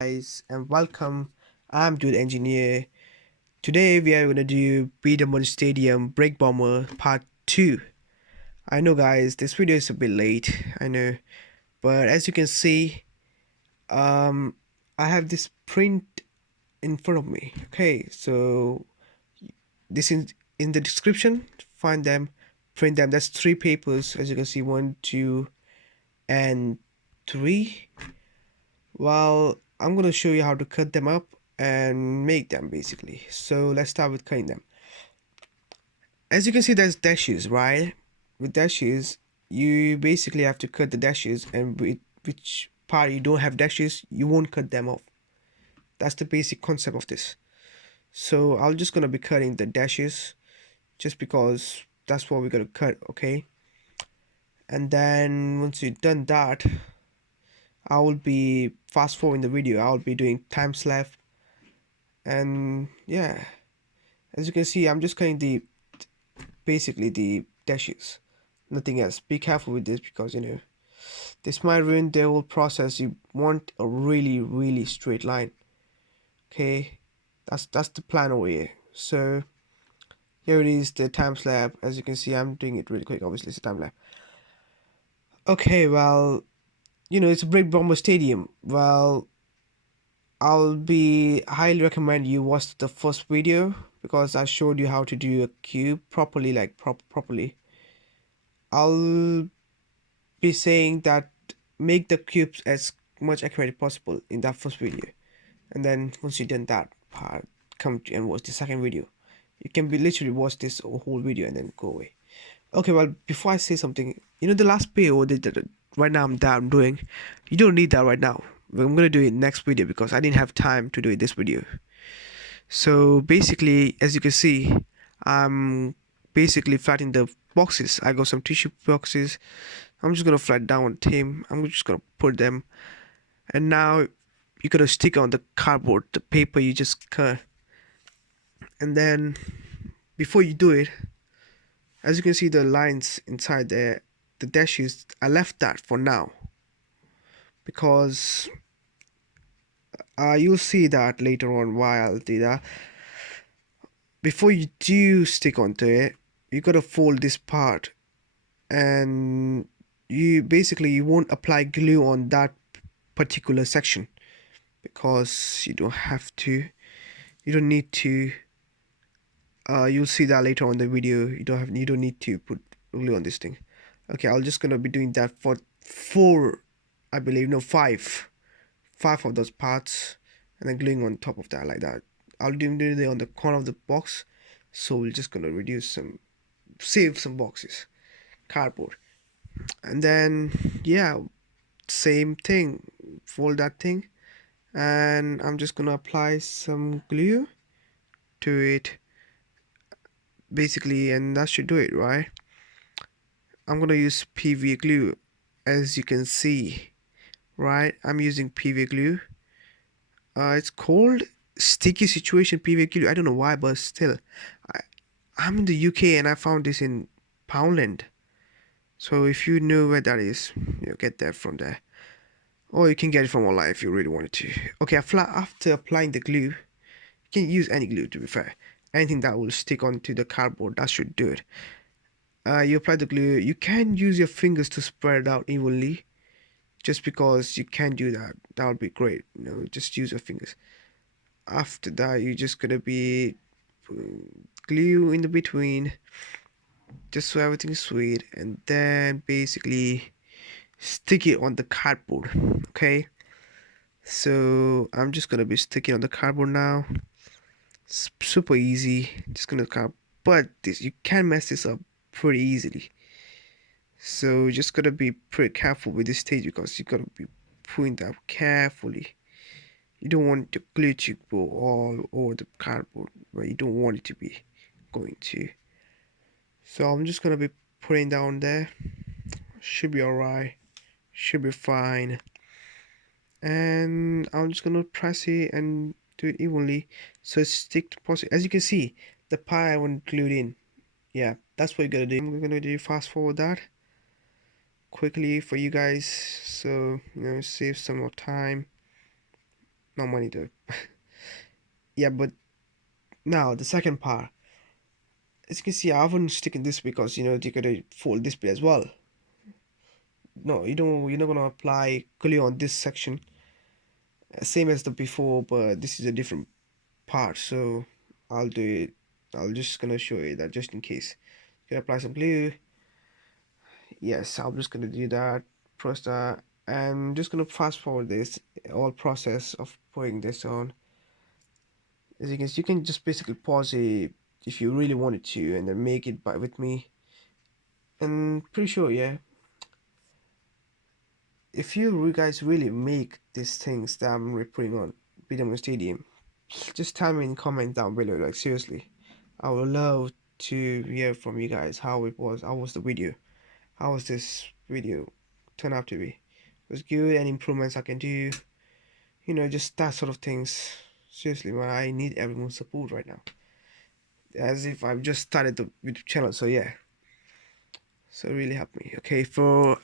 Guys, and welcome. I'm Dude Engineer. Today we are gonna do B-Daman Stadium Break Bomber Part 2. I know guys, this video is a bit late, I know, but as you can see, um I have this print in front of me. Okay, so this is in the description, find them, print them. That's three papers, as you can see, one, two, and three. Well, I'm gonna show you how to cut them up and make them basically. So let's start with cutting them. As you can see, there's dashes, right? With dashes, you basically have to cut the dashes, and with which part you don't have dashes, you won't cut them off. That's the basic concept of this. So I'm just gonna be cutting the dashes just because that's what we're gonna cut, okay? And then once you've done that, I will be fast forwarding the video. I'll be doing time lapse, and yeah, as you can see, I'm just cutting the basically the dashes, nothing else. Be careful with this because this might ruin the whole process. You want a really straight line. Okay, that's the plan over here. So here it is, the time lapse. As you can see, I'm doing it really quick. Obviously, it's a time lapse. Okay, well, it's a Brick Bomber Stadium. Well, I'll be highly recommend you watch the first video because I showed you how to do a cube properly, like properly. I'll be saying that make the cubes as much accurate as possible in that first video, and then once you've done that part, come and watch the second video. You can be literally watch this whole video and then go away. Okay, well, before I say something, the last PO that right now I'm doing, you don't need that right now. I'm gonna do it next video because I didn't have time to do it this video. So basically, as you can see, I'm basically flattening the boxes. I got some tissue boxes. I'm just gonna flat down them. I'm just gonna put them, and now you gotta stick on the cardboard, the paper you just cut. And then before you do it, as you can see the lines inside there, the dashes, I left that for now because you'll see that later on why I'll do that. Before you do stick onto it, you gotta fold this part, and you won't apply glue on that particular section because you don't need to. You'll see that later on the video. You don't need to put glue on this thing. Okay, I'm just gonna be doing that for four, I believe, no, five of those parts, and then gluing on top of that like that. I'll do it on the corner of the box, so we're just gonna save some boxes, cardboard, and then yeah, same thing, fold that thing, and I'm just gonna apply some glue to it basically, and that should do it, right? I'm gonna use PVA glue, as you can see, right? I'm using PVA glue. It's called sticky situation PVA glue. I don't know why, but still, I'm in the UK and I found this in Poundland. So if you know where that is, get that from there, or you can get it from online if you really wanted to. Okay, after applying the glue, you can use any glue, to be fair. Anything that will stick onto the cardboard, that should do it. You apply the glue. You can use your fingers to spread it out evenly. Just because you can do that, that would be great. Just use your fingers. After that, you're just gonna be glue in the between, just so everything's sweet, and then basically stick it on the cardboard. Okay, so I'm just gonna be sticking on the cardboard now. It's super easy. Just gonna but this, you can mess this up pretty easily. So you just gotta be pretty careful with this stage because you gotta be putting that carefully. You don't want the glue to go all over the cardboard where you don't want it to be going to. So I'm just gonna be putting down there. Should be alright. Should be fine. And I'm just gonna press it and do it evenly so it stick to positive. As you can see, the pie I want glued in. Yeah, that's what you're gonna do. I'm gonna do fast forward that quickly for you guys, so save some more time. no money to it. Yeah, but now the second part, as you can see, I haven't sticking this because you gotta fold this bit as well. No, you're not gonna apply glue on this section, same as the before, but this is a different part, so I'll do it. I'll just gonna show you that just in case. You can apply some glue. Yes, I'm just gonna do that. Press that. And just gonna fast forward this all process of putting this on. As you can just basically pause it if you really wanted to, and then make it by with me. And pretty sure, yeah, if you guys really make these things that I'm putting on B-Daman Stadium, just tell me in comment down below. Like seriously, I would love to hear from you guys how it was. How was the video? How was this video turn out to be? It was good, and improvements I can do. Just that sort of things. Seriously, man, I need everyone's support right now. As if I've just started the YouTube channel, so yeah. So really help me. Okay, for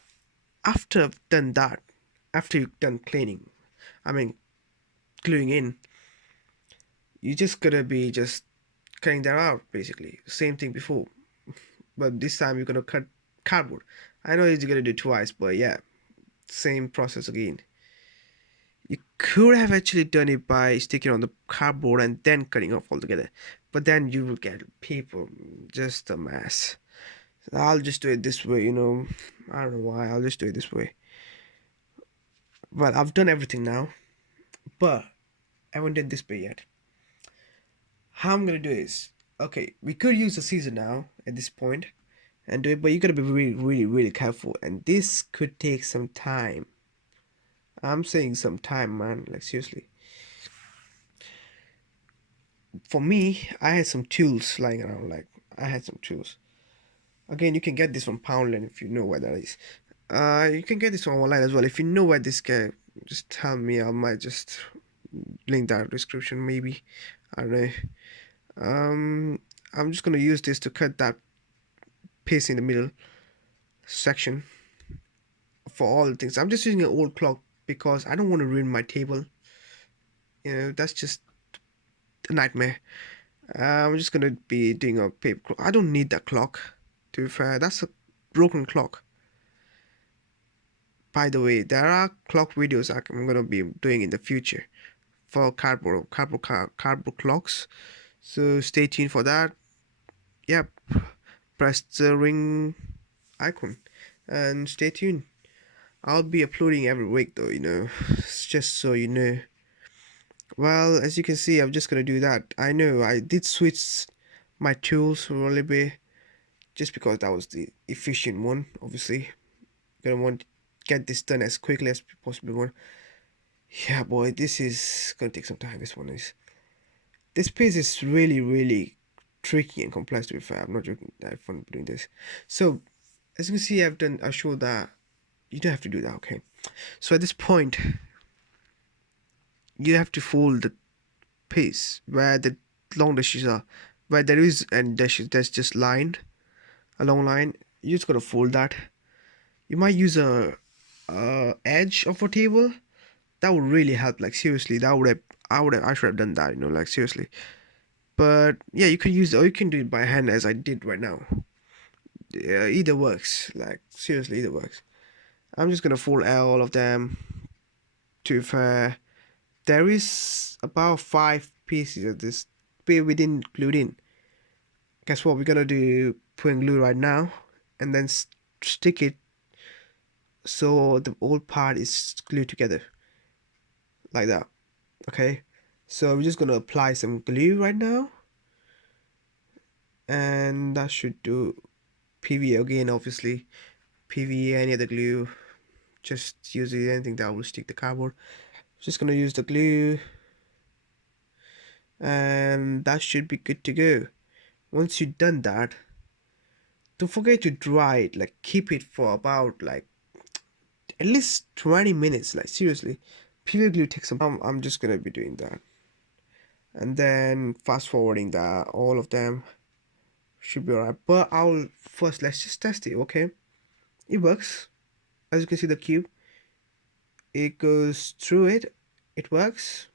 after I've done that, after you've done cleaning, I mean gluing in, you just gotta be just cutting that out basically. Same thing before, but this time you're gonna cut cardboard. I know you're gonna do twice, but yeah, same process again. You could have actually done it by sticking on the cardboard and then cutting off altogether, but then you will get paper, just a mess. So I'll just do it this way, I don't know why, I'll just do it this way. Well, I've done everything now, but I haven't done this bit yet. How I'm gonna do is, okay, we could use the scissor now at this point and do it, but you gotta be really, really, really careful, and this could take some time. I'm saying some time, man, like seriously. For me, I had some tools lying around, like I had some tools. Again, you can get this from Poundland if you know where that is. You can get this from online as well. If you know where this guy, just tell me. I might just link that description, maybe. I don't know. I'm just gonna use this to cut that piece in the middle section for all the things. I'm just using an old clock because I don't want to ruin my table. That's just a nightmare. I'm just gonna be doing a paper clock. I don't need that clock. To be fair, that's a broken clock. By the way, there are clock videos I'm gonna be doing in the future for cardboard clocks. So stay tuned for that. Yep, press the ring icon and stay tuned. I'll be uploading every week though, just so you know. Well, as you can see, I'm just gonna do that. I know I did switch my tools for a little bit just because that was the efficient one. Obviously, gonna want to get this done as quickly as possible. Yeah, boy, this is gonna take some time. This piece is really, really tricky and complex to be fair. I'm not joking. I have fun doing this. So, as you can see, I showed that you don't have to do that. Okay. So at this point, you have to fold the piece where the long dashes are, where there is and dashes. That's just lined, a long line. You just gotta fold that. You might use a edge of a table. That would really help. Like seriously, I should have done that. Like seriously. But yeah, you can use, or you can do it by hand as I did right now. Either works. Like seriously, either works. I'm just gonna fold all of them. To be fair, there is about 5 pieces of this we didn't glued in. Guess what? We're gonna do putting glue right now, and then stick it so the old part is glued together like that. Okay, so we're just gonna apply some glue right now, and that should do. PVA again, obviously. PVA, any other glue, just use anything that will stick the cardboard. Just gonna use the glue, and that should be good to go. Once you've done that, don't forget to dry it. Like keep it for about like at least 20 minutes. Like seriously, PVA glue takes some time. I'm just gonna be doing that, and then fast forwarding that. All of them should be alright. But let's just test it. Okay, it works. As you can see, the cube, it goes through it. It works.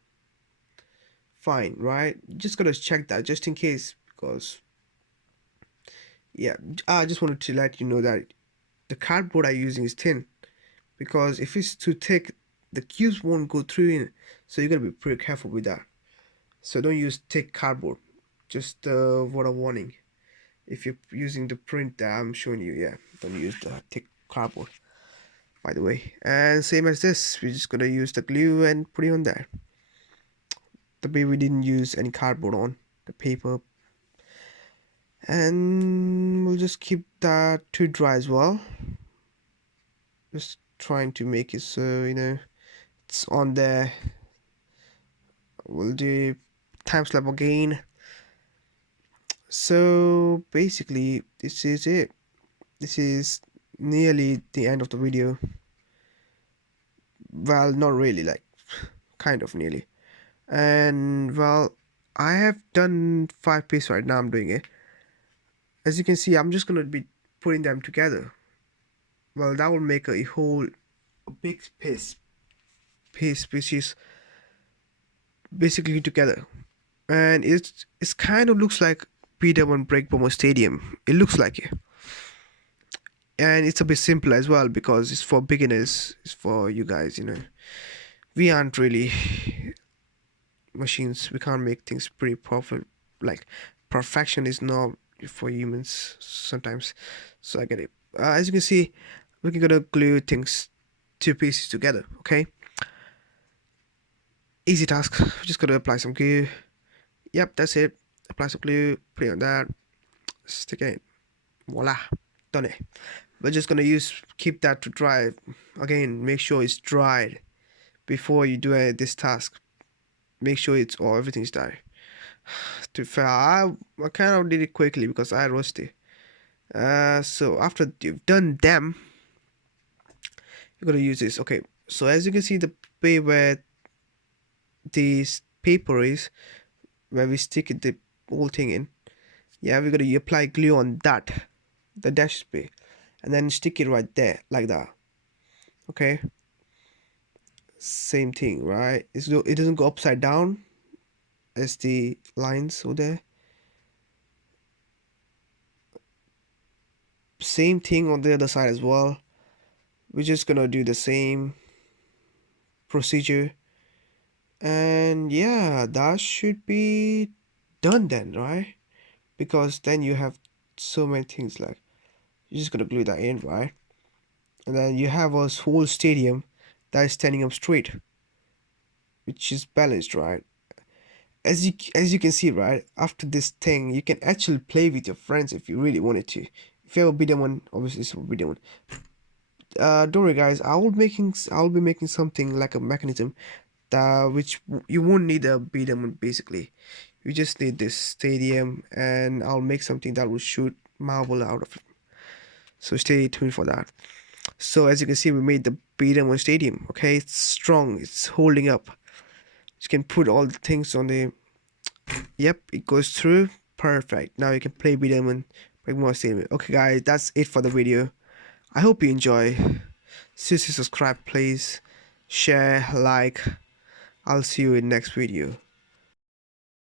fine, right? Just gotta check that just in case, because yeah, I just wanted to let you know that the cardboard I'm using is thin, because if it's too thick, the cubes won't go through in. So you gotta be pretty careful with that. So don't use thick cardboard. Just word of warning. If you're using the print that I'm showing you, yeah, don't use the thick cardboard. By the way, and same as this, we're just gonna use the glue and put it on there. The way we didn't use any cardboard on the paper, and we'll just keep that to dry as well. Just trying to make it so it's on there. We'll do time slap again. So basically this is it. This is nearly the end of the video. Well, not really, like kind of nearly. And well, I have done 5 pieces right now. I'm doing it. As you can see, I'm just gonna be putting them together. Well, that will make a whole big piece which is basically together, and it's kind of looks like B-Daman Break Bomber Stadium. It looks like it, and it's a bit simple as well because it's for beginners. It's for you guys. We aren't really machines. We can't make things pretty perfect. Like perfection is not for humans sometimes. So I get it. As you can see, we're gonna glue things 2 pieces together. Okay, easy task. We're just gonna apply some glue. Yep, that's it. Apply some glue, put it on that, stick it in. Voila, done it. We're just gonna keep that to dry. Again, make sure it's dried before you do this task. Make sure everything's dry. To be fair, I kind of did it quickly because I rusty. So after you've done them, you're gonna use this. Okay, so as you can see, the way where this paper is, where we stick the whole thing in, yeah, we're gonna apply glue on that, the dash spray, and then stick it right there like that. Okay, same thing, right? It doesn't go upside down as the lines over there. Same thing on the other side as well. We're just gonna do the same procedure, and yeah, that should be done then, right? Because then you have so many things, like you're just gonna glue that in, right? And then you have a whole stadium that is standing up straight, which is balanced, right? As you can see, right, after this thing you can actually play with your friends if you really wanted to. If you have a B-Daman, obviously it's a B-Daman. Don't worry guys, I'll be making something like a mechanism which you won't need a B-Daman. Basically you just need this stadium, and I'll make something that will shoot marble out of it. So stay tuned for that. So as you can see, we made the B-Daman stadium. Okay, it's strong, it's holding up. You can put all the things on the, yep, it goes through. Perfect. Now you can play B-Daman, make more stadium. Okay guys, that's it for the video. I hope you enjoy. Seriously, subscribe please, share, like. I'll see you in next video.